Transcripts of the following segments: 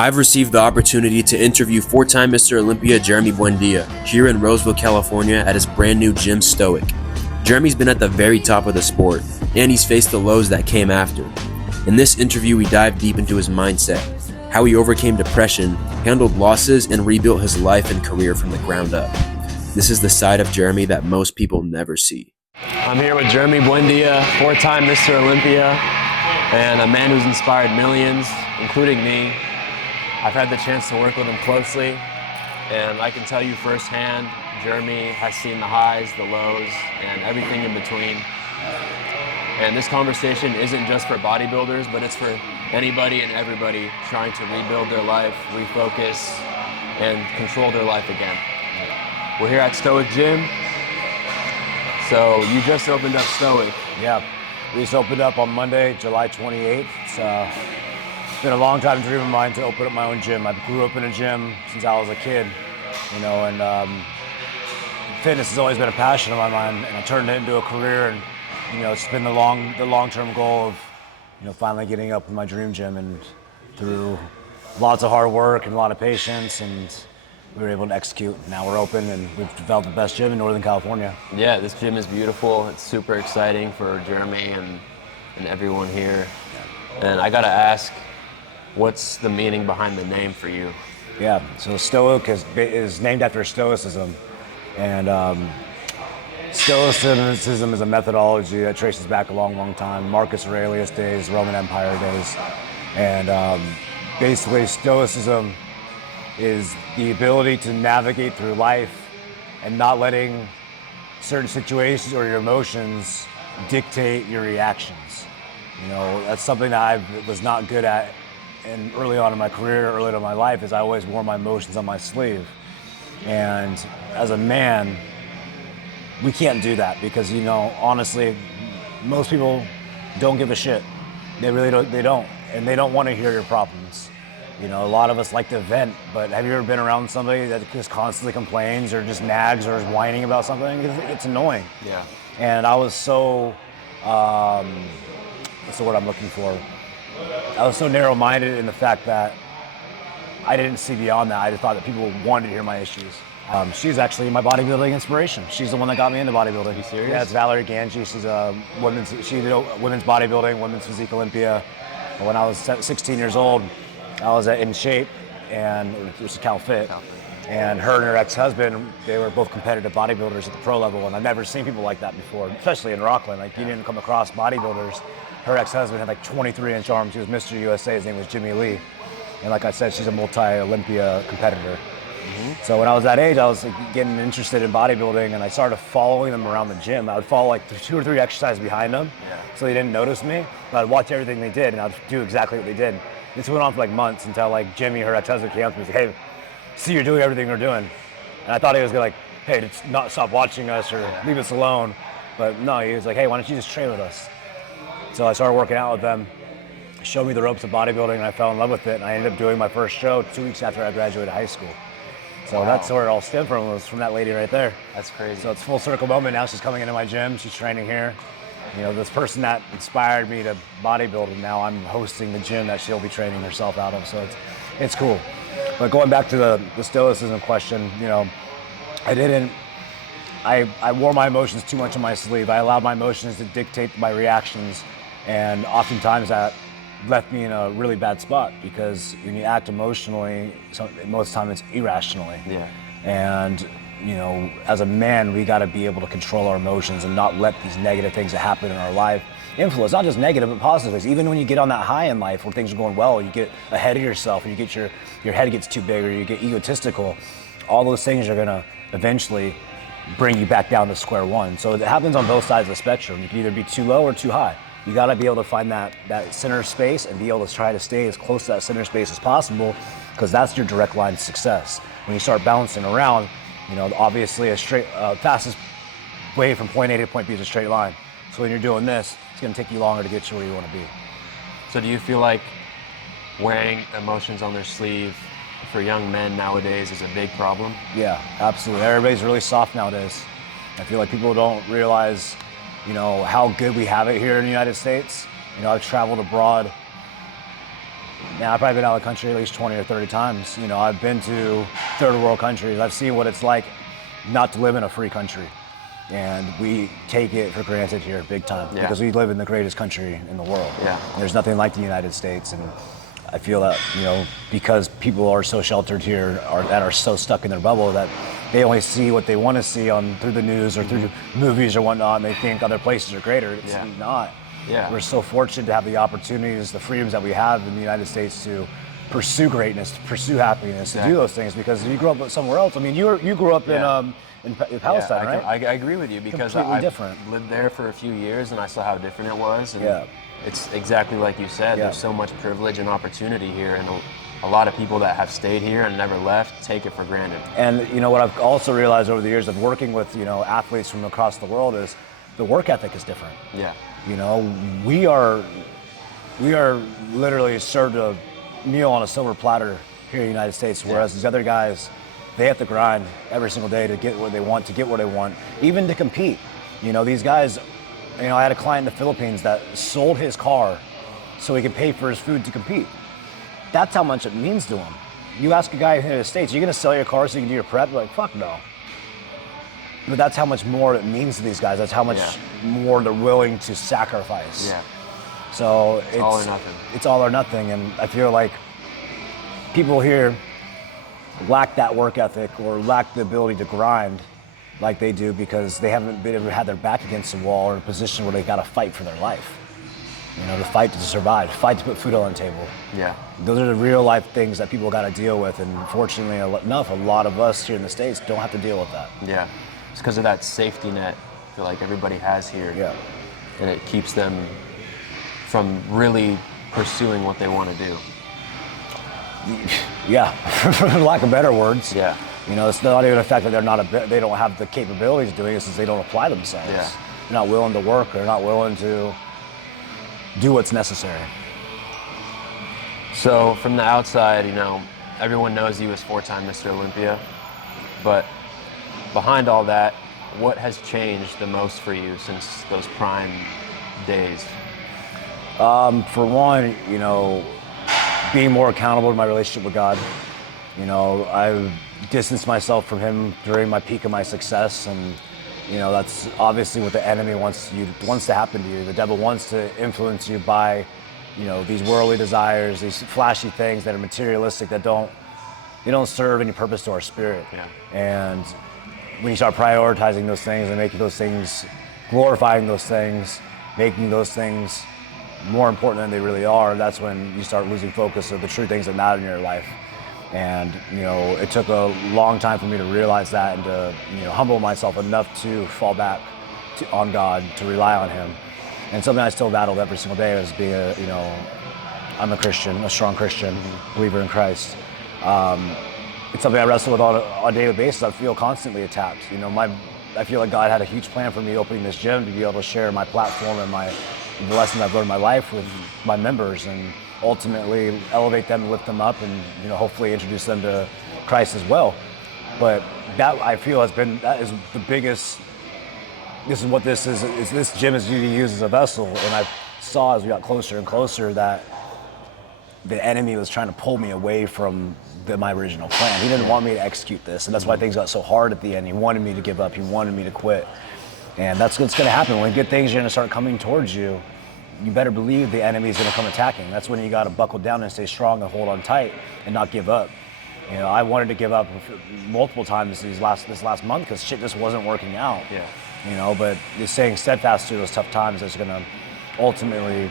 I've received the opportunity to interview four-time Mr. Olympia Jeremy Buendia here in Roseville, California at his brand new gym, Stoic. Jeremy's been at the very top of the sport, and he's faced the lows that came after. In this interview, we dive deep into his mindset, how he overcame depression, handled losses, and rebuilt his life and career from the ground up. This is the side of Jeremy that most people never see. I'm here with Jeremy Buendia, four-time Mr. Olympia, and a man who's inspired millions, including me. I've had the chance to work with him closely, and I can tell you firsthand, Jeremy has seen the highs, the lows, and everything in between. And this conversation isn't just for bodybuilders, but it's for anybody and everybody trying to rebuild their life, refocus, and control their life again. We're here at Stoic Gym. So you just opened up Stoic. Yeah, we just opened up on Monday, July 28th. It's been a long time dream of mine to open up my own gym. I grew up in a gym since I was a kid, and fitness has always been a passion of my mind, and I turned it into a career, and it's been the long-term goal of finally getting up in my dream gym, and through lots of hard work and a lot of patience, and we were able to execute. Now we're open, and we've developed the best gym in Northern California. Yeah, this gym is beautiful. It's super exciting for Jeremy and everyone here. And I gotta ask, what's the meaning behind the name for you? Yeah, so Stoic is named after Stoicism, and Stoicism is a methodology that traces back a long time, Marcus Aurelius days, Roman Empire days, and basically Stoicism is the ability to navigate through life and not letting certain situations or your emotions dictate your reactions. That's something that I was not good at and early on in my career, early on in my life, is I always wore my emotions on my sleeve. And as a man, we can't do that because, honestly, most people don't give a shit. They really don't, and they don't want to hear your problems. A lot of us like to vent, but have you ever been around somebody that just constantly complains or just nags or is whining about something? It's annoying. Yeah. And I was so, what's the word I'm looking for? I was so narrow-minded in the fact that I didn't see beyond that. I just thought that people wanted to hear my issues. She's actually my bodybuilding inspiration. She's the one that got me into bodybuilding. Are you serious? Yeah, it's Valerie Ganji. She's she did women's bodybuilding, women's physique Olympia. When I was 16 years old, I was in shape, and it was CalFit. And her and her ex-husband, they were both competitive bodybuilders at the pro level, and I've never seen people like that before, especially in Rockland. Like, you didn't come across bodybuilders. Her ex-husband had like 23-inch arms. He was Mr. USA. His name was Jimmy Lee. And like I said, she's a multi-Olympia competitor. Mm-hmm. So when I was that age, I was getting interested in bodybuilding, and I started following them around the gym. I would follow like 2 or 3 exercises behind them, so they didn't notice me. But I'd watch everything they did, and I'd do exactly what they did. This went on for like months until like Jimmy, her ex-husband, came up to me and said, "Hey, see, you're doing everything we're doing." And I thought he was gonna "Hey, just not stop watching us or leave us alone." But no, he was like, "Hey, why don't you just train with us?" So I started working out with them, showed me the ropes of bodybuilding, and I fell in love with it. And I ended up doing my first show 2 weeks after I graduated high school. So That's where it all stemmed from, was from that lady right there. That's crazy. So it's full circle moment. Now she's coming into my gym, she's training here. This person that inspired me to bodybuild, and now I'm hosting the gym that she'll be training herself out of. So it's cool. But going back to the Stoicism question, I wore my emotions too much on my sleeve. I allowed my emotions to dictate my reactions, and oftentimes that left me in a really bad spot, because when you act emotionally, most of the time it's irrationally. Yeah. And as a man, we got to be able to control our emotions and not let these negative things that happen in our life influence, not just negative, but positive things. Even when you get on that high in life where things are going well, you get ahead of yourself, and you get your head gets too big, or you get egotistical, all those things are gonna eventually bring you back down to square one. So it happens on both sides of the spectrum. You can either be too low or too high. You gotta be able to find that center space and be able to try to stay as close to that center space as possible, because that's your direct line to success. When you start bouncing around, obviously a fastest way from point A to point B is a straight line. So when you're doing this, it's gonna take you longer to get to where you wanna be. So do you feel like wearing emotions on their sleeve for young men nowadays is a big problem? Yeah, absolutely. Everybody's really soft nowadays. I feel like people don't realize, how good we have it here in the United States. I've traveled abroad Now, I've probably been out of the country at least 20 or 30 times. You know, I've been to third world countries. I've seen what it's like not to live in a free country. And we take it for granted here big time because we live in the greatest country in the world. Yeah. There's nothing like the United States. And I feel that, you know, because people are so sheltered here that are so stuck in their bubble that they only see what they want to see through the news or through movies or whatnot, and they think other places are greater. It's not. Yeah. We're so fortunate to have the opportunities, the freedoms that we have in the United States to pursue greatness, to pursue happiness, to do those things, because you grew up somewhere else. I mean, you grew up in Palestine, right? I agree with you because I lived there for a few years and I saw how different it was. And it's exactly like you said. There's so much privilege and opportunity here, and a lot of people that have stayed here and never left take it for granted. And you know what I've also realized over the years of working with athletes from across the world is the work ethic is different. Yeah. You know, we are literally served a meal on a silver platter here in the United States, whereas these other guys, they have to grind every single day to get what they want, even to compete. You know, these guys, I had a client in the Philippines that sold his car so he could pay for his food to compete. That's how much it means to him. You ask a guy here in the States, you're gonna sell your car so you can do your prep? They're like, fuck no. But that's how much more it means to these guys. That's how much more they're willing to sacrifice. Yeah. So it's all or nothing. It's all or nothing, and I feel like people here lack that work ethic or lack the ability to grind like they do because they haven't ever had their back against a wall or a position where they got to fight for their life. You know, to fight to survive, fight to put food on the table. Yeah. Those are the real life things that people got to deal with, and fortunately enough, a lot of us here in the States don't have to deal with that. Yeah. It's because of that safety net I feel like everybody has here. Yeah. And it keeps them from really pursuing what they want to do. Yeah, for lack of better words. Yeah. You know, it's not even the fact that they don't have the capabilities of doing it, since they don't apply themselves. Yeah. They're not willing to work. They're not willing to do what's necessary. So from the outside, everyone knows you as 4-time Mr. Olympia, but behind all that, what has changed the most for you since those prime days? For one, being more accountable to my relationship with God. I've distanced myself from Him during my peak of my success, and that's obviously what the enemy wants to happen to you. The devil wants to influence you by, these worldly desires, these flashy things that are materialistic, that don't serve any purpose to our spirit. Yeah. And when you start prioritizing those things and making those things, glorifying those things, making those things more important than they really are, that's when you start losing focus of the true things that matter in your life. And it took a long time for me to realize that and to humble myself enough to fall back on God, to rely on Him. And something I still battle every single day is being I'm a Christian, a strong Christian, believer in Christ. It's something I wrestle with on a daily basis. I feel constantly attacked. I feel like God had a huge plan for me opening this gym to be able to share my platform and the lessons I've learned in my life with my members, and ultimately elevate them and lift them up, and hopefully introduce them to Christ as well. But that, I feel, is the biggest. This is what this is. This gym is being used as a vessel, and I saw as we got closer and closer that the enemy was trying to pull me away from my original plan. He didn't want me to execute this, and that's why things got so hard at the end. He wanted me to give up. He wanted me to quit. And that's what's going to happen. When good things are going to start coming towards you, you better believe the enemy is going to come attacking. That's when you got to buckle down and stay strong and hold on tight and not give up. I wanted to give up multiple times this last month because shit just wasn't working out. Yeah. But just staying steadfast through those tough times is going to ultimately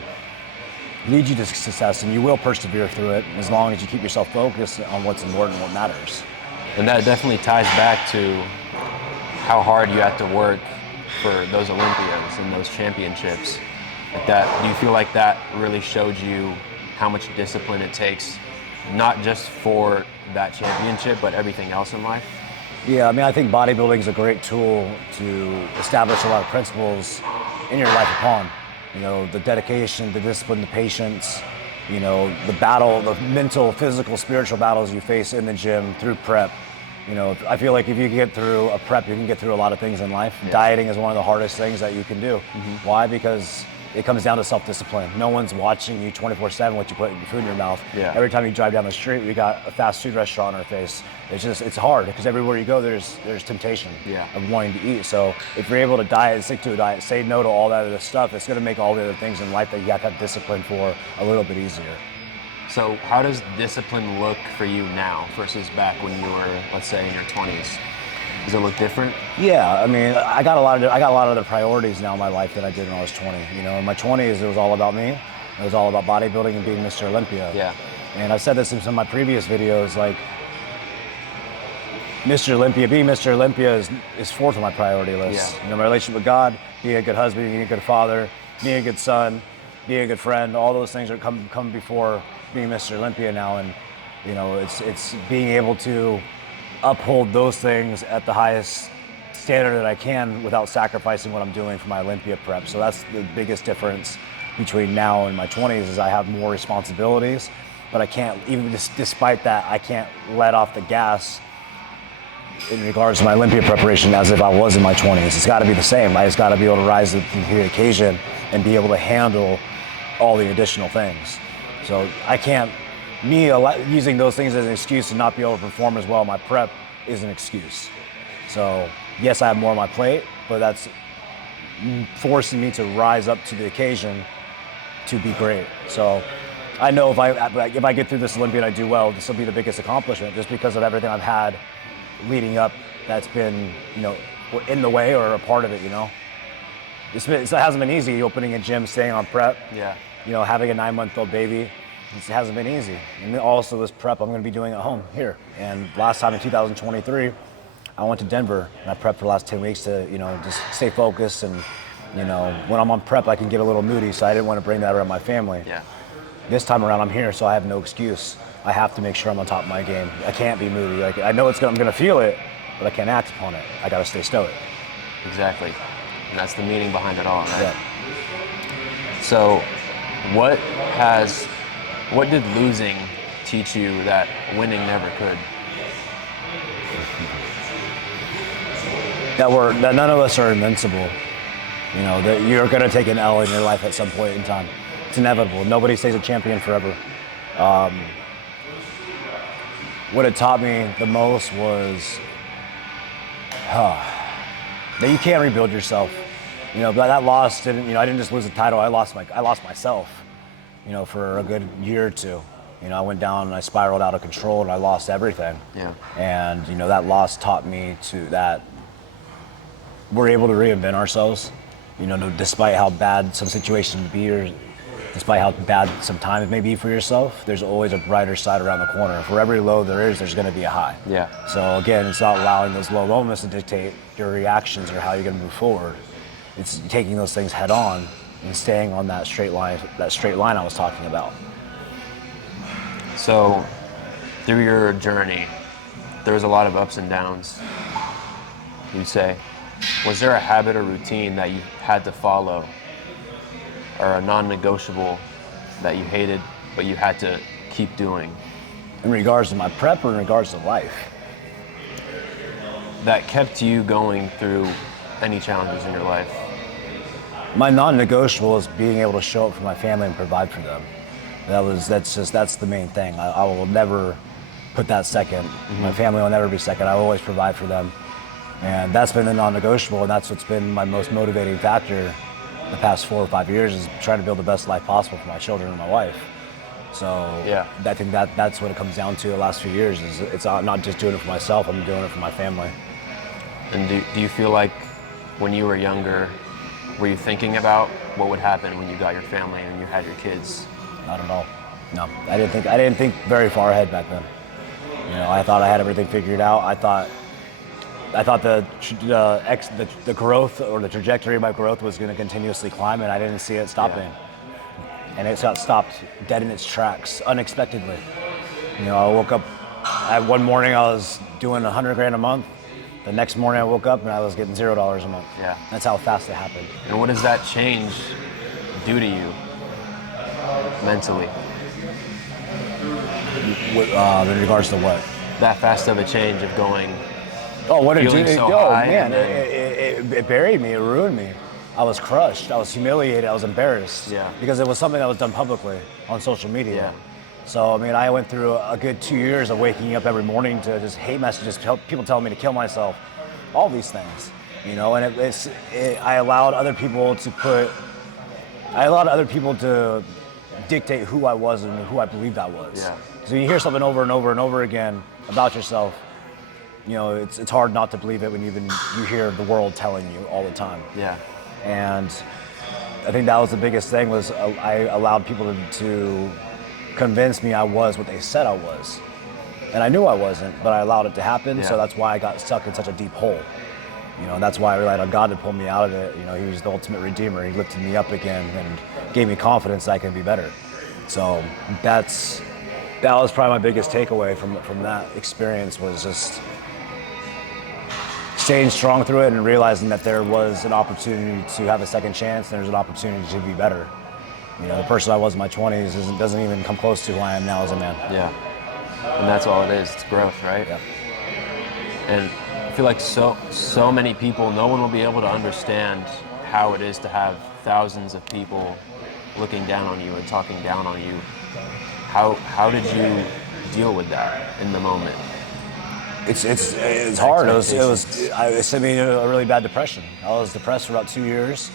lead you to success, and you will persevere through it as long as you keep yourself focused on what's important and what matters. And that definitely ties back to how hard you have to work for those Olympias and those championships. Do you feel like that really showed you how much discipline it takes, not just for that championship, but everything else in life? Yeah, I think bodybuilding is a great tool to establish a lot of principles in your life upon. The dedication, the discipline, the patience, the battle, the mental, physical, spiritual battles you face in the gym through prep. I feel like if you get through a prep, you can get through a lot of things in life. Yeah. Dieting is one of the hardest things that you can do. Mm-hmm. Why? Because it comes down to self-discipline. No one's watching you 24/7 what you put in food in your mouth. Yeah. Every time you drive down the street, we got a fast food restaurant on our face. It's hard because everywhere you go, there's temptation of wanting to eat. So if you're able to diet and stick to a diet, say no to all that other stuff, it's going to make all the other things in life that you have to have discipline for a little bit easier. So how does discipline look for you now versus back when you were, let's say, in your 20s? Does it look different? Yeah, I mean, I got a lot of other priorities now in my life than I did when I was 20. You know, in my 20s, it was all about me. It was all about bodybuilding and being Mr. Olympia. Yeah. And I've said this in some of my previous videos, like, Mr. Olympia, being Mr. Olympia is fourth on my priority list. Yeah. You know, my relationship with God, being a good husband, being a good father, being a good son, being a good friend, all those things are come before being Mr. Olympia now. And, you know, it's being able to uphold those things at the highest standard that I can without sacrificing what I'm doing for my Olympia prep. So that's the biggest difference between now and my 20s is I have more responsibilities, but I can't, even despite that, I can't let off the gas in regards to my Olympia preparation as if I was in my 20s. It's got to be the same. I just got to be able to rise to the occasion and be able to handle all the additional things. So I can't, using those things as an excuse to not be able to perform as well in my prep is an excuse. So yes, I have more on my plate, but that's forcing me to rise up to the occasion to be great. So I know if I get through this Olympia and I do well, this will be the biggest accomplishment just because of everything I've had leading up that's been, you know, in the way or a part of it, you know. It hasn't been easy opening a gym, staying on prep. Yeah. You know, having a 9-month-old baby, it hasn't been easy. And also this prep I'm going to be doing at home here. And last time in 2023, I went to Denver and I prepped for the last 10 weeks to, you know, just stay focused. And, you know, when I'm on prep, I can get a little moody, so I didn't want to bring that around my family. Yeah. This time around, I'm here, so I have no excuse. I have to make sure I'm on top of my game. I can't be moody. Like, I know I'm going to feel it, but I can't act upon it. I got to stay stoic. Exactly. And that's the meaning behind it all, right? Yeah. So what did losing teach you that winning never could? That none of us are invincible. You know, that you're going to take an L in your life at some point in time. It's inevitable. Nobody stays a champion forever. What it taught me the most was that you can't rebuild yourself. You know, that loss didn't, you know, I didn't just lose the title, I lost myself, you know, for a good year or two. You know, I went down and I spiraled out of control and I lost everything. Yeah. And, you know, that loss taught me that we're able to reinvent ourselves, you know, despite how bad some situations may be or despite how bad some times may be for yourself, there's always a brighter side around the corner. For every low there's going to be a high. Yeah. So again, it's not allowing those low moments to dictate your reactions or how you're going to move forward. It's taking those things head on and staying on that straight line I was talking about. So through your journey, there was a lot of ups and downs, you'd say. Was there a habit or routine that you had to follow, or a non-negotiable that you hated but you had to keep doing? In regards to my prep or in regards to life? That kept you going through any challenges in your life? My non-negotiable is being able to show up for my family and provide for them. That's the main thing. I will never put that second. Mm-hmm. My family will never be second. I will always provide for them. And that's been the non-negotiable, and that's what's been my most motivating factor the past 4 or 5 years, is trying to build the best life possible for my children and my wife. So yeah. I think that's what it comes down to the last few years, is it's not just doing it for myself, I'm doing it for my family. And do you feel like when you were younger, were you thinking about what would happen when you got your family and you had your kids? Not at all. No, I didn't think very far ahead back then. You know, I thought I had everything figured out. I thought the growth or the trajectory of my growth was going to continuously climb, and I didn't see it stopping. Yeah. And it got stopped dead in its tracks unexpectedly. You know, I woke up. One morning I was doing $100,000 a month. The next morning I woke up and I was getting $0 a month. Yeah. That's how fast it happened. And what does that change do to you mentally? In regards to what? That fast of a change of going. Oh, what it did! So high, man, it buried me. It ruined me. I was crushed, I was humiliated, I was embarrassed. Yeah. Because it was something that was done publicly on social media. Yeah. So, I mean, I went through a good 2 years of waking up every morning to just hate messages, people telling me to kill myself, all these things, you know, and I allowed other people to dictate who I was and who I believed I was. Yeah. So you hear something over and over and over again about yourself, you know, it's hard not to believe it when you hear the world telling you all the time. Yeah. And I think that was the biggest thing, was I allowed people to convince me I was what they said I was. And I knew I wasn't, but I allowed it to happen. Yeah. So that's why I got stuck in such a deep hole. You know, and that's why I relied on God to pull me out of it. You know, he was the ultimate redeemer. He lifted me up again and gave me confidence that I can be better. So that was probably my biggest takeaway from that experience, was just staying strong through it and realizing that there was an opportunity to have a second chance, and there's an opportunity to be better. You know, the person I was in my 20s doesn't even come close to who I am now as a man. Yeah. And that's all it is. It's growth, right? Yeah. And I feel like so many people, no one will be able to understand how it is to have thousands of people looking down on you and talking down on you. How did you deal with that in the moment? It's hard. It sent me into a really bad depression. I was depressed for about 2 years,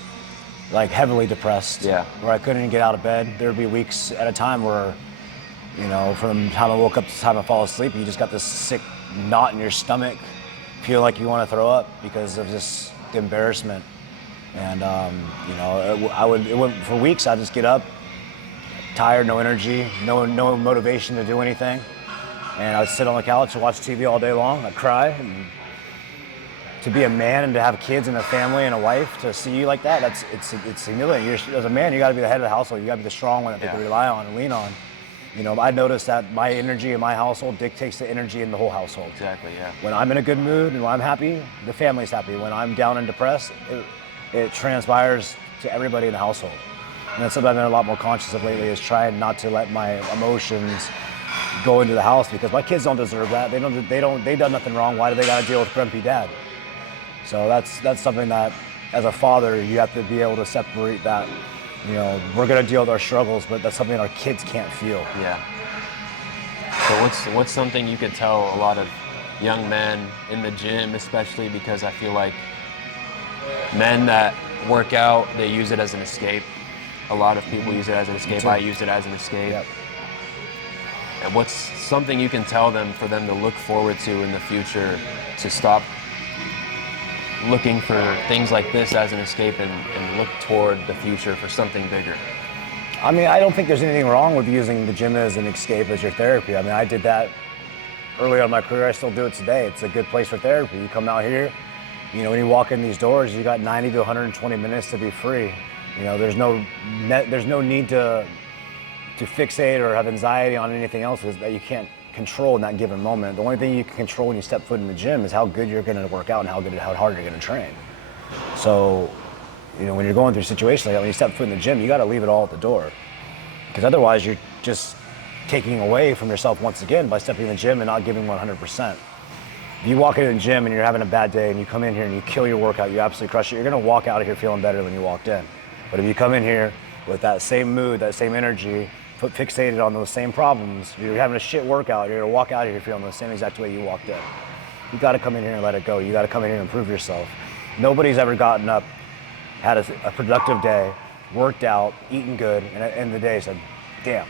like heavily depressed. Yeah. Where I couldn't even get out of bed. There'd be weeks at a time where, you know, from the time I woke up to the time I fall asleep, you just got this sick knot in your stomach, feel like you want to throw up because of just the embarrassment. And you know, it went for weeks. I'd just get up, tired, no energy, no motivation to do anything. And I'd sit on the couch and watch TV all day long. I'd cry. And to be a man and to have kids and a family and a wife, to see you like that, it's humiliating. As a man, you got to be the head of the household. You got to be the strong one that they can rely on and lean on. You know, I noticed that my energy in my household dictates the energy in the whole household. Exactly, yeah. When I'm in a good mood and when I'm happy, the family's happy. When I'm down and depressed, it transpires to everybody in the household. And that's something I've been a lot more conscious of lately, is trying not to let my emotions go into the house, because my kids don't deserve that. They done nothing wrong. Why do they got to deal with grumpy dad? So that's something that, as a father, you have to be able to separate that. You know, we're gonna deal with our struggles, but that's something our kids can't feel. Yeah. So what's something you could tell a lot of young men in the gym, especially because I feel like men that work out, they use it as an escape. A lot of people use it as an escape. I use it as an escape. Yep. And what's something you can tell them for them to look forward to in the future, to stop looking for things like this as an escape and look toward the future for something bigger? I mean, I don't think there's anything wrong with using the gym as an escape, as your therapy. I mean, I did that early on in my career. I still do it today. It's a good place for therapy. You come out here, you know, when you walk in these doors, you got 90 to 120 minutes to be free. You know, there's no need to fixate or have anxiety on anything else that you can't control in that given moment. The only thing you can control when you step foot in the gym is how good you're going to work out and how hard you're going to train. So, you know, when you're going through a situation like that, when you step foot in the gym, you got to leave it all at the door, because otherwise you're just taking away from yourself once again by stepping in the gym and not giving 100%. If you walk into the gym and you're having a bad day and you come in here and you kill your workout, you absolutely crush it, you're going to walk out of here feeling better than you walked in. But if you come in here with that same mood, that same energy, fixated on those same problems, you're having a shit workout, you're gonna walk out of here feeling the same exact way you walked in. You gotta come in here and let it go. You gotta come in here and improve yourself. Nobody's ever gotten up, had a productive day, worked out, eaten good, and at the end of the day said, damn,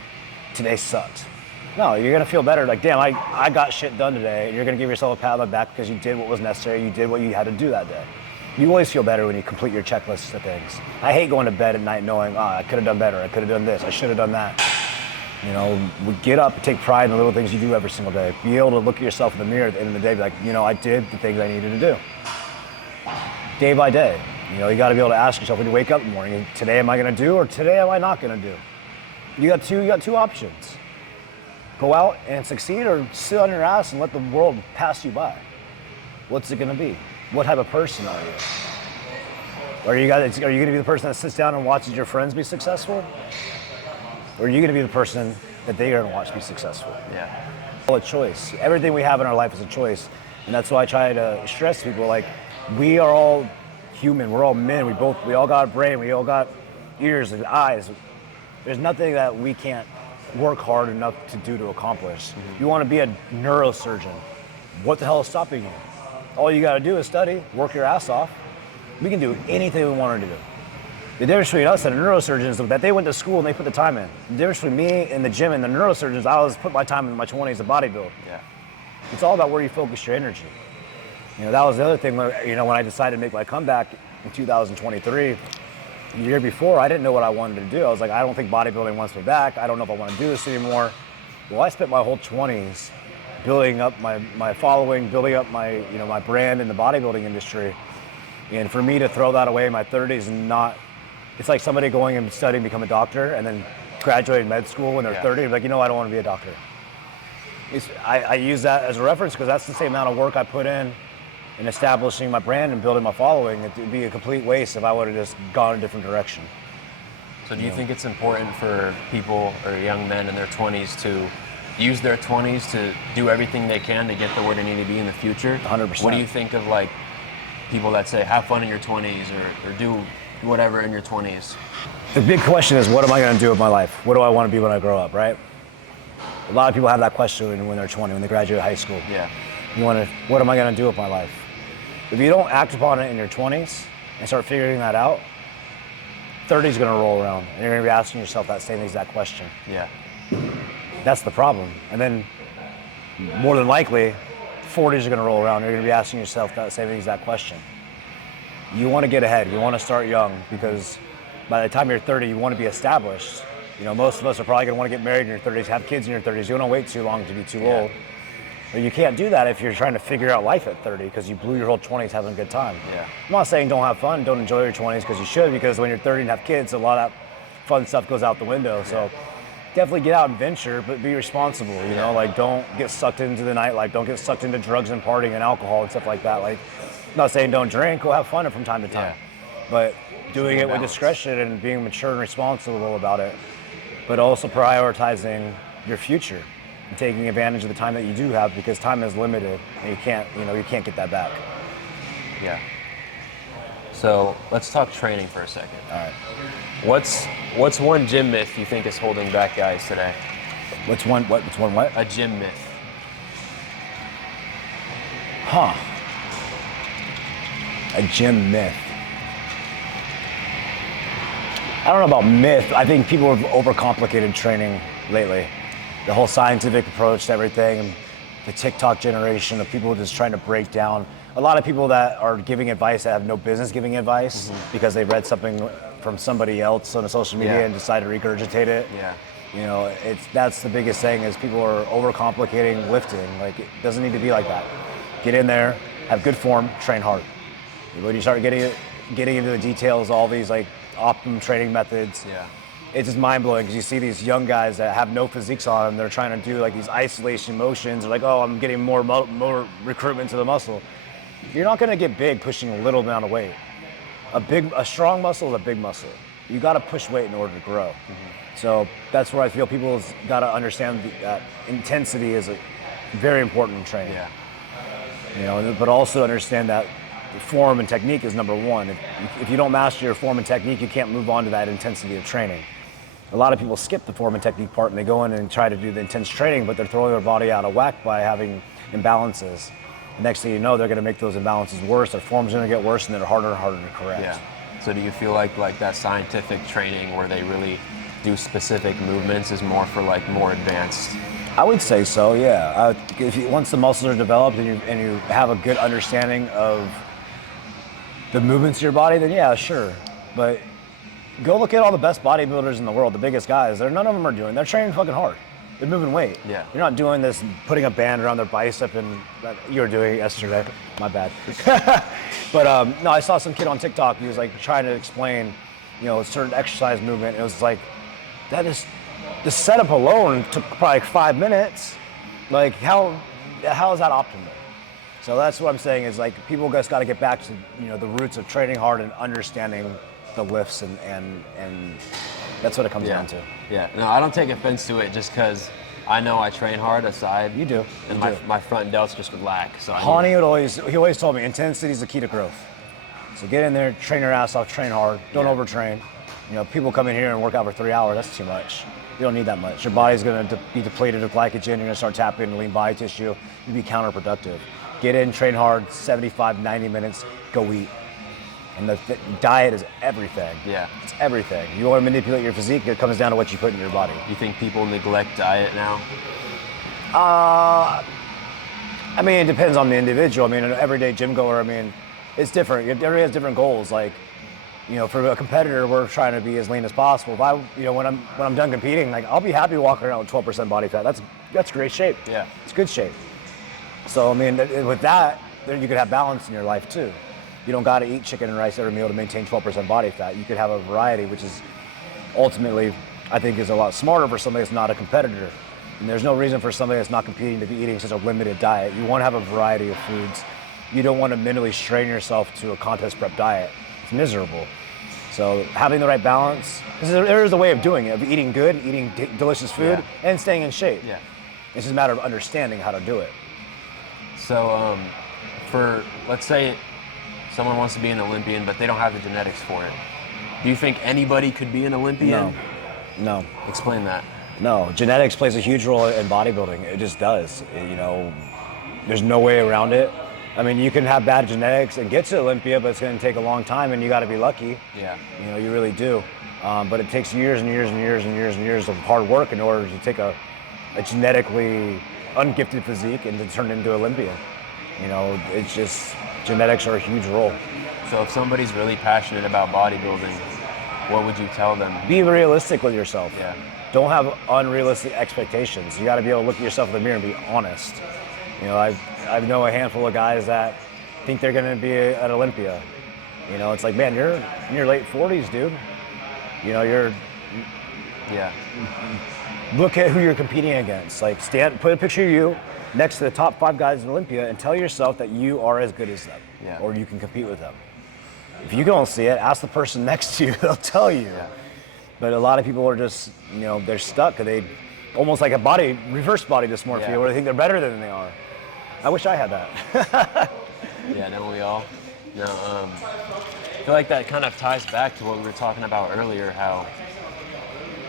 today sucked. No, you're gonna feel better, like, damn, I got shit done today. You're gonna give yourself a pat on the back because you did what was necessary, you did what you had to do that day. You always feel better when you complete your checklist of things. I hate going to bed at night knowing, I could have done better, I could have done this, I should have done that. You know, get up and take pride in the little things you do every single day. Be able to look at yourself in the mirror at the end of the day, be like, you know, I did the things I needed to do. Day by day. You know, you got to be able to ask yourself when you wake up in the morning, today am I going to do, or today am I not going to do? You got two options. Go out and succeed, or sit on your ass and let the world pass you by. What's it going to be? What type of person are you? Are you going to be the person that sits down and watches your friends be successful? Or are you going to be the person that they're going to watch be successful? Yeah. All a choice. Everything we have in our life is a choice. And that's why I try to stress to people, like, we are all human. We're all men. We all got a brain. We all got ears and eyes. There's nothing that we can't work hard enough to do to accomplish. You want to be a neurosurgeon. What the hell is stopping you? All you got to do is study, work your ass off. We can do anything we want to do. The difference between us and the neurosurgeons is that they went to school and they put the time in. The difference between me and the gym and the neurosurgeons, I was put my time in my 20s to bodybuild. Yeah. It's all about where you focus your energy. That was the other thing when I decided to make my comeback in 2023. The year before, I didn't know what I wanted to do. I was like, I don't think bodybuilding wants me back. I don't know if I want to do this anymore. Well, I spent my whole 20s building up my following, building up my my brand in the bodybuilding industry. And for me to throw that away in my 30s and not, it's like somebody going and studying to become a doctor and then graduating med school when they're 30 and like, I don't want to be a doctor. I use that as a reference because that's the same amount of work I put in establishing my brand and building my following. It would be a complete waste if I would have just gone a different direction. So do you think it's important for people or young men in their 20s to use their 20s to do everything they can to get to where they need to be in the future? 100%. What do you think of like people that say have fun in your 20s or do whatever in your 20s? The big question is, what am I going to do with my life? What do I want to be when I grow up, right? A lot of people have that question when they're 20, when they graduate high school. Yeah. What am I going to do with my life? If you don't act upon it in your 20s and start figuring that out, 30 is going to roll around and you're going to be asking yourself that same exact question. Yeah. That's the problem. And then more than likely, 40s are going to roll around. You're going to be asking yourself that same exact question. You want to get ahead. You want to start young because by the time you're 30, you want to be established. Most of us are probably going to want to get married in your 30s, have kids in your 30s. You don't want to wait too long to be too old. But you can't do that if you're trying to figure out life at 30 because you blew your whole 20s having a good time. Yeah. I'm not saying don't have fun, don't enjoy your 20s because you should, because when you're 30 and have kids, a lot of that fun stuff goes out the window. So definitely get out and venture, but be responsible, like don't get sucked into the nightlife, don't get sucked into drugs and partying and alcohol and stuff like that. Like, I'm not saying don't drink, go have fun from time to time. But doing it with discretion and being mature and responsible about it, but also prioritizing your future and taking advantage of the time that you do have because time is limited and you can't get that back. Yeah. So let's talk training for a second. All right. What's one gym myth you think is holding back guys today? What's one what? A gym myth. A gym myth. I don't know about myth. I think people have overcomplicated training lately. The whole scientific approach to everything, and the TikTok generation of people just trying to break down. A lot of people that are giving advice that have no business giving advice because they read something from somebody else on social media and decided to regurgitate it. Yeah. That's the biggest thing is people are overcomplicating lifting. Like it doesn't need to be like that. Get in there, have good form, train hard. When you start getting into the details, all these like optimum training methods. Yeah. It's just mind-blowing because you see these young guys that have no physiques on them. They're trying to do like these isolation motions. They're like, oh, I'm getting more recruitment to the muscle. You're not going to get big pushing a little amount of weight. A strong muscle is a big muscle. You got to push weight in order to grow. So that's where I feel people's got to understand that intensity is very important in training. Yeah. But also understand that form and technique is number one. If you don't master your form and technique, you can't move on to that intensity of training. A lot of people skip the form and technique part and they go in and try to do the intense training, but they're throwing their body out of whack by having imbalances. The next thing you know, they're going to make those imbalances worse. Their form's going to get worse, and they're harder and harder to correct. Yeah. So do you feel like that scientific training where they really do specific movements is more for like more advanced? I would say so, yeah. Once the muscles are developed and you have a good understanding of the movements of your body, then yeah, sure. But go look at all the best bodybuilders in the world, the biggest guys. None of them are doing. They're training fucking hard. They're moving weight. Yeah. You're not doing this, putting a band around their bicep and you were doing it yesterday. My bad. But no, I saw some kid on TikTok. He was like trying to explain, a certain exercise movement. It was like, the setup alone took probably 5 minutes. Like how is that optimal? So that's what I'm saying is like people just got to get back to the roots of training hard and understanding the lifts and that's what it comes down to. Yeah. No, I don't take offense to it just because I know I train hard aside. You do. And my front delts just would lack. So Hani he always told me intensity is the key to growth. So get in there, train your ass off, train hard, don't overtrain. You know, people come in here and work out for 3 hours, that's too much. You don't need that much. Your body's gonna be depleted of glycogen, you're gonna start tapping into lean body tissue, you'd be counterproductive. Get in, train hard, 75, 90 minutes, go eat. And the diet is everything. Yeah. It's everything. You wanna manipulate your physique, it comes down to what you put in your body. You think people neglect diet now? I mean, it depends on the individual. I mean, an everyday gym goer, I mean, it's different. Everybody has different goals. Like, you know, for a competitor, we're trying to be as lean as possible. If I, you know, when I'm done competing, like, I'll be happy walking around with 12% body fat. That's great shape. Yeah. It's good shape. So, I mean, with that, then you could have balance in your life too. You don't got to eat chicken and rice every meal to maintain 12% body fat. You could have a variety, which is ultimately, I think, is a lot smarter for somebody that's not a competitor. And there's no reason for somebody that's not competing to be eating such a limited diet. You want to have a variety of foods. You don't want to mentally strain yourself to a contest prep diet. It's miserable. So having the right balance, there is a way of doing it, of eating good, eating delicious food, and staying in shape. Yeah. It's just a matter of understanding how to do it. So for, let's say someone wants to be an Olympian, but they don't have the genetics for it. Do you think anybody could be an Olympian? No. Explain that. No, genetics plays a huge role in bodybuilding. It just does. You know, there's no way around it. I mean, you can have bad genetics and get to Olympia, but it's going to take a long time, and you got to be lucky. Yeah. You know, you really do. But it takes years and years and years and years and years of hard work in order to take a genetically ungifted physique and to turn it into Olympian. You know, it's just, genetics are a huge role. So if somebody's really passionate about bodybuilding, what would you tell them? Be realistic with yourself. Yeah. Don't have unrealistic expectations. You got to be able to look at yourself in the mirror and be honest. You know, I know a handful of guys that think they're going to be at Olympia. You know, it's like, man, you're in your late 40s, dude. You know, Yeah. Look at who you're competing against. Like, put a picture of you next to the top 5 guys in Olympia and tell yourself that you are as good as them, or you can compete with them. If you don't see it, ask the person next to you. They'll tell you. Yeah. But a lot of people are just, you know, they're stuck. They almost like a reverse body dysmorphia, where they think they're better than they are. I wish I had that. Yeah, don't we all? No, I feel like that kind of ties back to what we were talking about earlier, how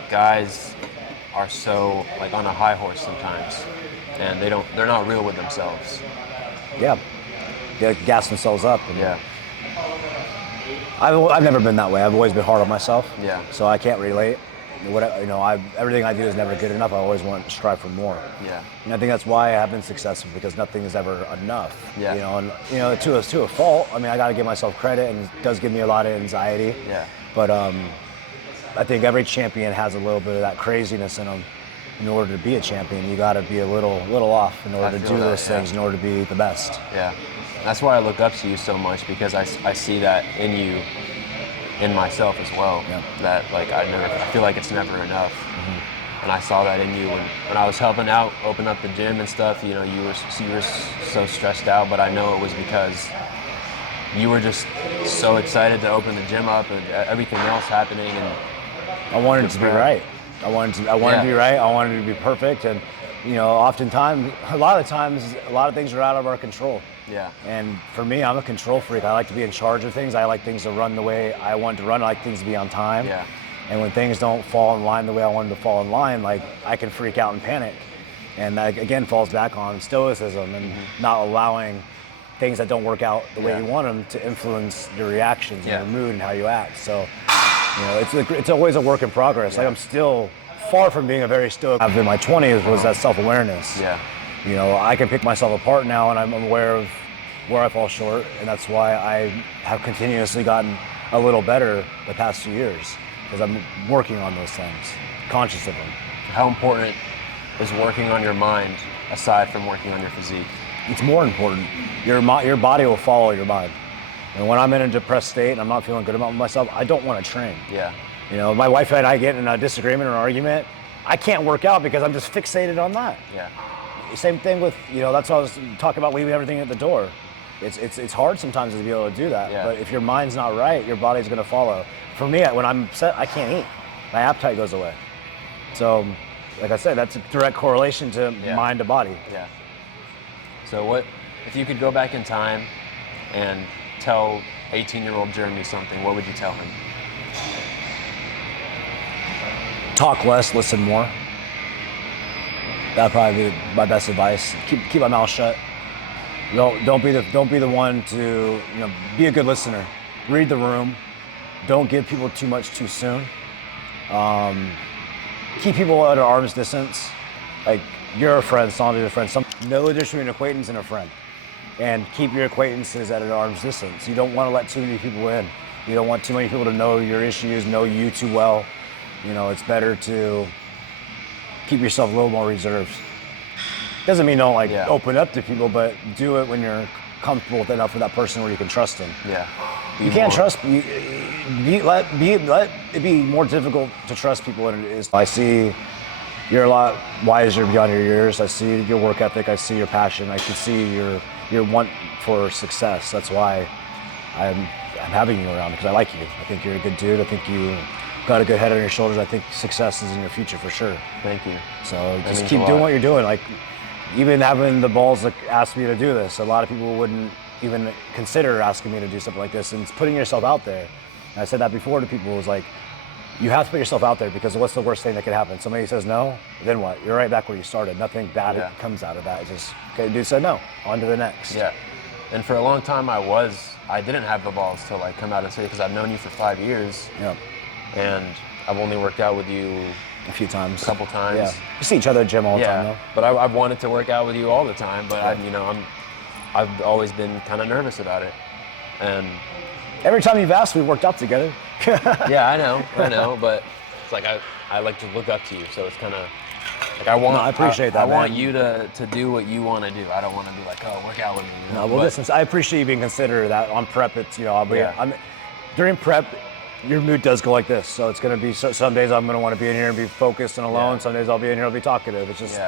guys are so like on a high horse sometimes, and they're not real with themselves. Yeah, they gas themselves up. Yeah. I've never been that way. I've always been hard on myself. Yeah. So I can't relate. Everything I do is never good enough. I always want to strive for more. Yeah. And I think that's why I have been successful, because nothing is ever enough. Yeah. You know, and to a fault. I mean, I got to give myself credit, and it does give me a lot of anxiety. Yeah. But I think every champion has a little bit of that craziness in them. In order to be a champion, you got to be a little off in order to do those things, in order to be the best. Yeah. That's why I look up to you so much, because I see that in you, in myself as well. Yeah. That like I feel like it's never enough. Mm-hmm. And I saw that in you when I was helping out, open up the gym and stuff. You know, you were so stressed out, but I know it was because you were just so excited to open the gym up and everything else happening. And I wanted it to be right. I wanted to be right. I wanted it to be perfect. And you know, oftentimes, a lot of times, a lot of things are out of our control. Yeah. And for me, I'm a control freak. I like to be in charge of things. I like things to run the way I want to run. I like things to be on time. Yeah. And when things don't fall in line the way I want them to fall in line, like, I can freak out and panic. And that again falls back on stoicism and not allowing things that don't work out the way you want them to influence your reactions and your mood and how you act. So, you know, it's always a work in progress. Yeah. Like, I'm still far from being a very stoic. In my 20s was that self-awareness. Yeah. You know, I can pick myself apart now, and I'm aware of where I fall short, and that's why I have continuously gotten a little better the past few years, because I'm working on those things, conscious of them. How important is working on your mind aside from working on your physique? It's more important. Your body will follow your mind. And when I'm in a depressed state and I'm not feeling good about myself, I don't want to train. Yeah. You know, my wife and I get in a disagreement or an argument, I can't work out because I'm just fixated on that. Yeah. Same thing with, you know, that's what I was talking about, leaving everything at the door. It's hard sometimes to be able to do that, but if your mind's not right, your body's going to follow. For me, when I'm upset, I can't eat. My appetite goes away. So, like I said, that's a direct correlation to mind to body. Yeah. So what, if you could go back in time and tell 18-year-old Jeremy something, what would you tell him? Talk less, listen more. That'd probably be my best advice. Keep my mouth shut. Don't be the one to, be a good listener. Read the room. Don't give people too much too soon. Keep people at arm's distance. Like, you're a friend, someone's a friend. Know the difference between an acquaintance and a friend. And keep your acquaintances at an arm's distance. You don't want to let too many people in. You don't want too many people to know your issues, know you too well. It's better to keep yourself a little more reserved. Doesn't mean don't open up to people, but do it when you're comfortable with enough with that person where you can trust them. Yeah. You can't trust. Let it be more difficult to trust people than it is. I see you're a lot wiser beyond your years. I see your work ethic. I see your passion. I can see your want for success. That's why I'm having you around, because I like you. I think you're a good dude. I think you got a good head on your shoulders. I think success is in your future for sure. Thank you. So just keep doing what you're doing. Like, even having the balls to ask me to do this, a lot of people wouldn't even consider asking me to do something like this, and it's putting yourself out there. And I said that before to people, was like, you have to put yourself out there, because what's the worst thing that could happen? Somebody says no, then what? You're right back where you started. Nothing bad comes out of that. It's just, okay, dude said no, on to the next. Yeah. And for a long time I didn't have the balls to come out and say it, because I've known you for 5 years. Yeah. And I've only worked out with you a few times. A couple times. Yeah. We see each other at gym all the time though. But I've wanted to work out with you all the time, but I've always been kind of nervous about it. And every time you've asked, we've worked out together. Yeah, I know, but it's like I like to look up to you, so it's kind of like I appreciate that. I want you to do what you want to do. I don't want to be like, oh, work out with me. No, well, listen, I appreciate you being considerate of that. On prep, it's during prep, your mood does go like this. So it's going to be some days I'm going to want to be in here and be focused and alone. Yeah. Some days I'll be in here and be talkative. It just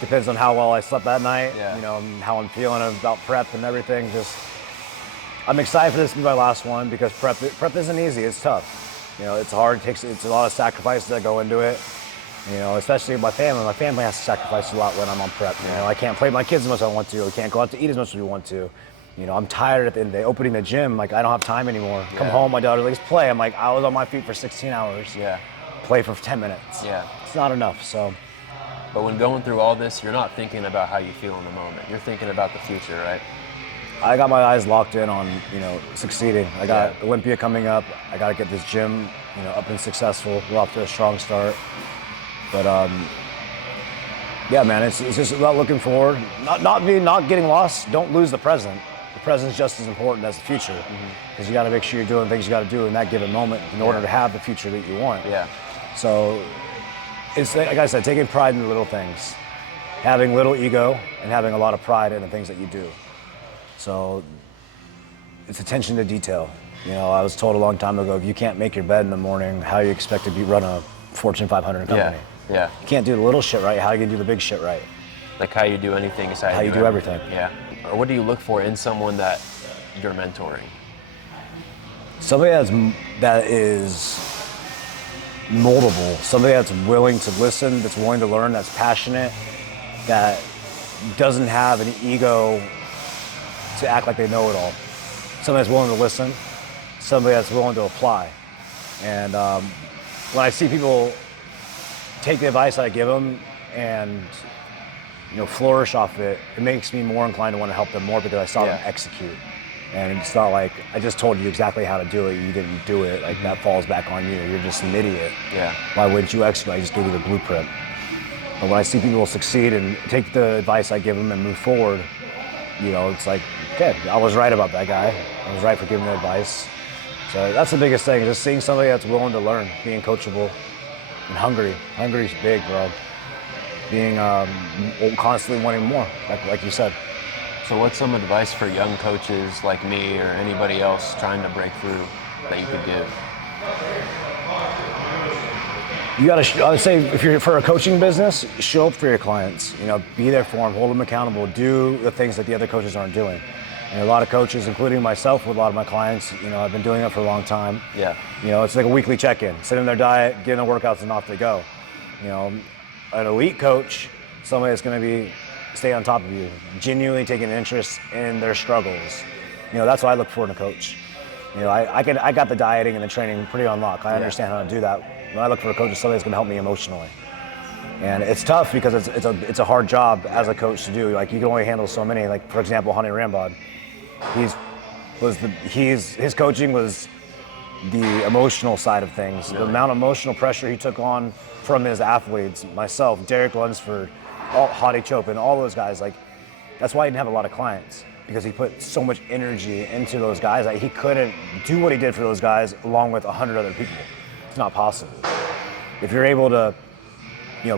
depends on how well I slept that night. Yeah. And how I'm feeling about prep and everything. I'm excited for this to be my last one, because prep isn't easy. It's tough. It's hard. It's a lot of sacrifices that go into it. Especially my family. My family has to sacrifice a lot when I'm on prep. I can't play with my kids as much as I want to. We can't go out to eat as much as we want to. I'm tired at the end of the day. Opening the gym, like, I don't have time anymore. Yeah. Come home, my daughter, let's play. I'm like, I was on my feet for 16 hours. Yeah. Play for 10 minutes. Yeah. It's not enough, so. But when going through all this, you're not thinking about how you feel in the moment. You're thinking about the future, right? I got my eyes locked in on, succeeding. I got Olympia coming up. I got to get this gym, up and successful. We're off to a strong start. But, yeah, man, it's just about looking forward. Not getting lost. Don't lose the present. The present's just as important as the future, because you got to make sure you're doing things you got to do in that given moment in order to have the future that you want. Yeah. So it's, like I said, taking pride in the little things, having little ego, and having a lot of pride in the things that you do. So it's attention to detail. I was told a long time ago, if you can't make your bed in the morning, how you expect to run a Fortune 500 company? Yeah. You can't do the little shit right. How are you gonna do the big shit right? Like how you do anything is how you do everything. Yeah. Or what do you look for in someone that you're mentoring? Somebody that is moldable. Somebody that's willing to listen, that's willing to learn, that's passionate, that doesn't have an ego to act like they know it all. Somebody that's willing to listen. Somebody that's willing to apply. And when I see people take the advice that I give them and flourish off it, it makes me more inclined to want to help them more, because I saw them execute. And it's not like I just told you exactly how to do it, you didn't do it. Like, that falls back on you. You're just an idiot. Yeah. Why wouldn't you execute? I just gave you the blueprint. But when I see people succeed and take the advice I give them and move forward, it's like, okay, I was right about that guy. I was right for giving the advice. So that's the biggest thing, just seeing somebody that's willing to learn, being coachable, and hungry. Hungry's big, bro. Being constantly wanting more, like you said. So what's some advice for young coaches like me or anybody else trying to break through that you could give? I would say, if you're for a coaching business, show up for your clients. Be there for them, hold them accountable, do the things that the other coaches aren't doing. And a lot of coaches, including myself with a lot of my clients, I've been doing it for a long time. Yeah. It's like a weekly check-in. Sit in their diet, get in their workouts, and off they go. An elite coach, somebody that's going to stay on top of you, genuinely taking an interest in their struggles. That's what I look for in a coach. I got the dieting and the training pretty on lock. I understand how to do that. When I look for a coach, it's somebody that's going to help me emotionally. And it's tough because it's a hard job as a coach to do. Like, you can only handle so many. Like, for example, Honey Rambod, his coaching was the emotional side of things. The amount of emotional pressure he took on from his athletes, myself, Derek Lunsford, Hadi Chopin, all those guys. Like, that's why he didn't have a lot of clients, because he put so much energy into those guys that he couldn't do what he did for those guys along with 100 other people. It's not possible. If you're able to,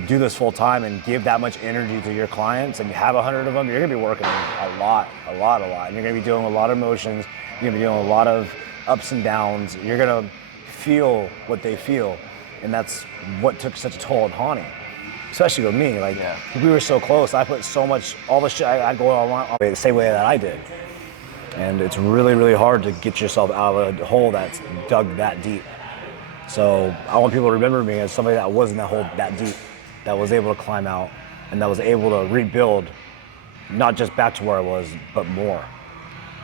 do this full time and give that much energy to your clients, and you have 100 of them, you're gonna be working a lot. And you're gonna be doing a lot of emotions. You're gonna be doing a lot of ups and downs. You're gonna feel what they feel, and that's what took such a toll on Hani, especially with me. Like, we were so close. I put so much, all the shit I'd go on the same way that I did, and it's really, really hard to get yourself out of a hole that's dug that deep. So I want people to remember me as somebody that wasn't that hole that deep, that was able to climb out, and that was able to rebuild, not just back to where I was, but more.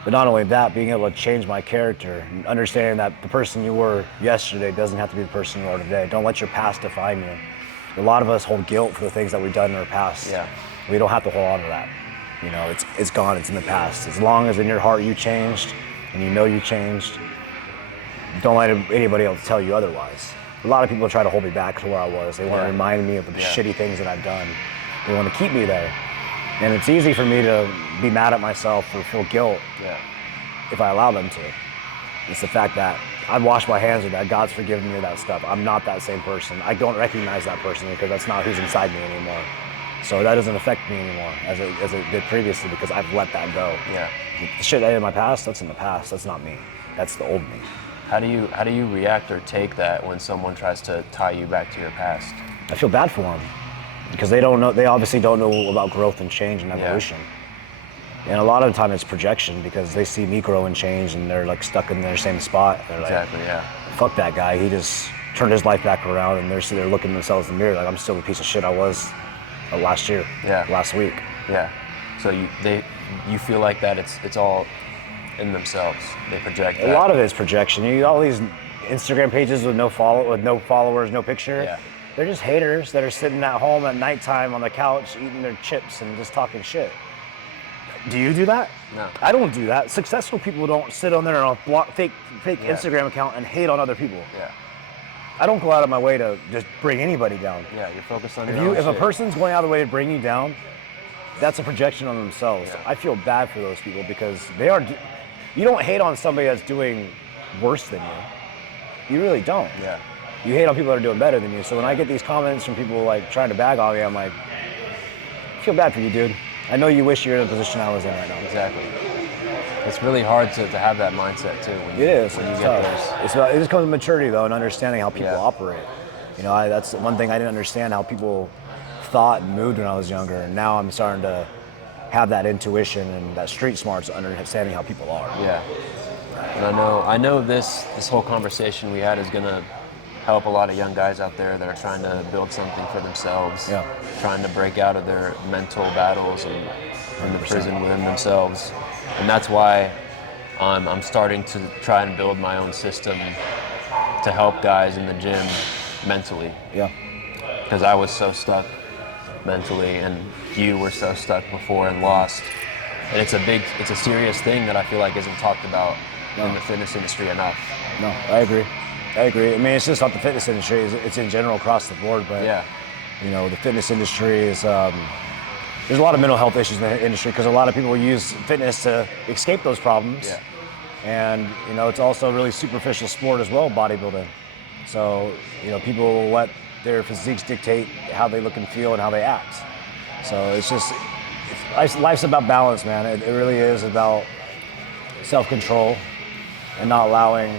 But not only that, being able to change my character, and understanding that the person you were yesterday doesn't have to be the person you are today. Don't let your past define you. A lot of us hold guilt for the things that we've done in our past. Yeah. We don't have to hold on to that. It's gone, it's in the past. As long as in your heart you changed, and you changed, don't let anybody else tell you otherwise. A lot of people try to hold me back to where I was. They want to remind me of the shitty things that I've done. They want to keep me there. And it's easy for me to be mad at myself or feel guilt if I allow them to. It's the fact that I've washed my hands of that. God's forgiven me of that stuff. I'm not that same person. I don't recognize that person because that's not who's inside me anymore. So that doesn't affect me anymore as it did previously, because I've let that go. Yeah. The shit I did in my past, that's in the past. That's not me. That's the old me. How do you react or take that when someone tries to tie you back to your past? I feel bad for them, because they don't know. They obviously don't know about growth and change and evolution. And a lot of the time it's projection, because they see me grow and change and they're like stuck in their same spot. They're exactly, like, fuck that guy. He just turned his life back around, and they're sitting there looking themselves in the mirror like, I'm still the piece of shit I was last year, last week. Yeah. So you feel like that it's all in themselves. They project that. A lot of it is projection. You all these Instagram pages with no followers, no picture. Yeah. They're just haters that are sitting at home at nighttime on the couch eating their chips and just talking shit. Do you do that? No. I don't do that. Successful people don't sit on there on a fake Instagram account and hate on other people. Yeah. I don't go out of my way to just bring anybody down. Yeah, you're focused on your own If shit. a person's going out of the way to bring you down, that's a projection on themselves. Yeah. I feel bad for those people, because you don't hate on somebody that's doing worse than you. You really don't. Yeah. You hate on people that are doing better than you. So when I get these comments from people like trying to bag on me, I'm like, I feel bad for you, dude. I know you wish you were in the position I was in right now. Exactly. It's really hard to have that mindset too. When you get there. It just comes with maturity though, and understanding how people operate. That's one thing I didn't understand, how people thought and moved when I was younger, and now I'm starting to have that intuition and that street smarts, understanding how people are. Yeah. And I know this whole conversation we had is gonna help a lot of young guys out there that are trying to build something for themselves, trying to break out of their mental battles and the prison within themselves. And that's why I'm starting to try and build my own system to help guys in the gym mentally. Yeah. Because I was so stuck mentally, and you were so stuck before and lost. And it's a serious thing that I feel like isn't talked about in the fitness industry enough. No, I agree. I mean, it's just not the fitness industry, it's in general across the board, but the fitness industry is, there's a lot of mental health issues in the industry, because a lot of people use fitness to escape those problems. Yeah. And, it's also a really superficial sport as well, bodybuilding. So, people will let their physiques dictate how they look and feel and how they act. So life's about balance, man. It really is about self-control and not allowing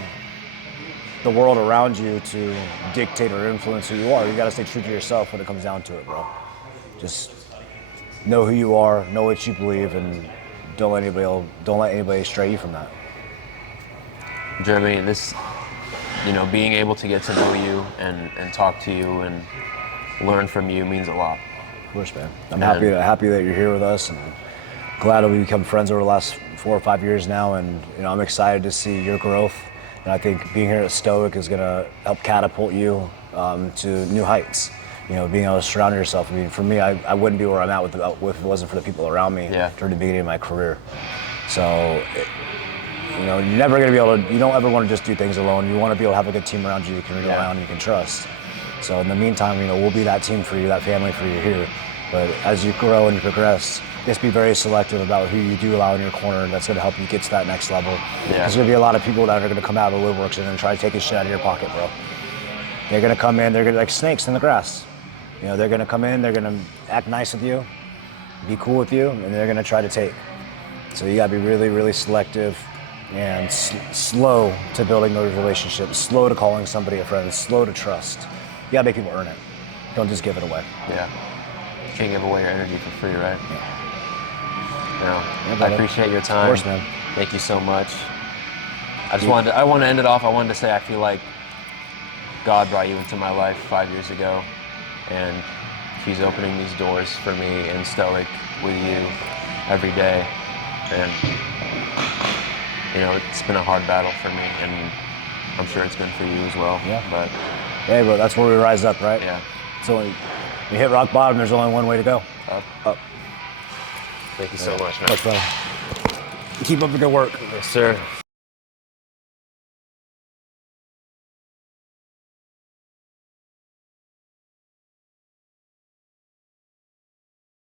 the world around you to dictate or influence who you are. You gotta stay true to yourself when it comes down to it, bro. Just know who you are, know what you believe, and don't let anybody stray you from that. Jeremy, being able to get to know you and talk to you and learn from you means a lot. Of course, man. I'm happy that you're here with us, and glad that we become friends over the last 4 or 5 years now, and I'm excited to see your growth. And I think being here at Stoic is going to help catapult you to new heights. Being able to surround yourself. I mean, for me, I wouldn't be where I'm at if it wasn't for the people around me during the beginning of my career. So, you're never going to be able to. You don't ever want to just do things alone. You want to be able to have a good team around you can rely on, you can trust. So in the meantime, we'll be that team for you, that family for you here. But as you grow and you progress, just be very selective about who you do allow in your corner, and that's going to help you get to that next level. There's going to be a lot of people that are going to come out of the woodworks and try to take your shit out of your pocket, bro. They're going to come in, they're going to like snakes in the grass. They're going to come in, they're going to act nice with you, be cool with you, and they're going to try to take. So you got to be really, really selective and slow to building those relationships, slow to calling somebody a friend, slow to trust. You got to make people earn it. Don't just give it away. Yeah. You can't give away your energy for free, right? Yeah. I appreciate your time. Of course, man. Thank you so much. I want to end it off. I wanted to say I feel like God brought you into my life 5 years ago, and He's opening these doors for me in Stoic with you every day. And it's been a hard battle for me, and I'm sure it's been for you as well. Yeah. But hey, bro, that's where we rise up, right? Yeah. So when you hit rock bottom, there's only one way to go. Up. Thank you so much, man. Thanks, brother. Keep up the good work. Yes, sir.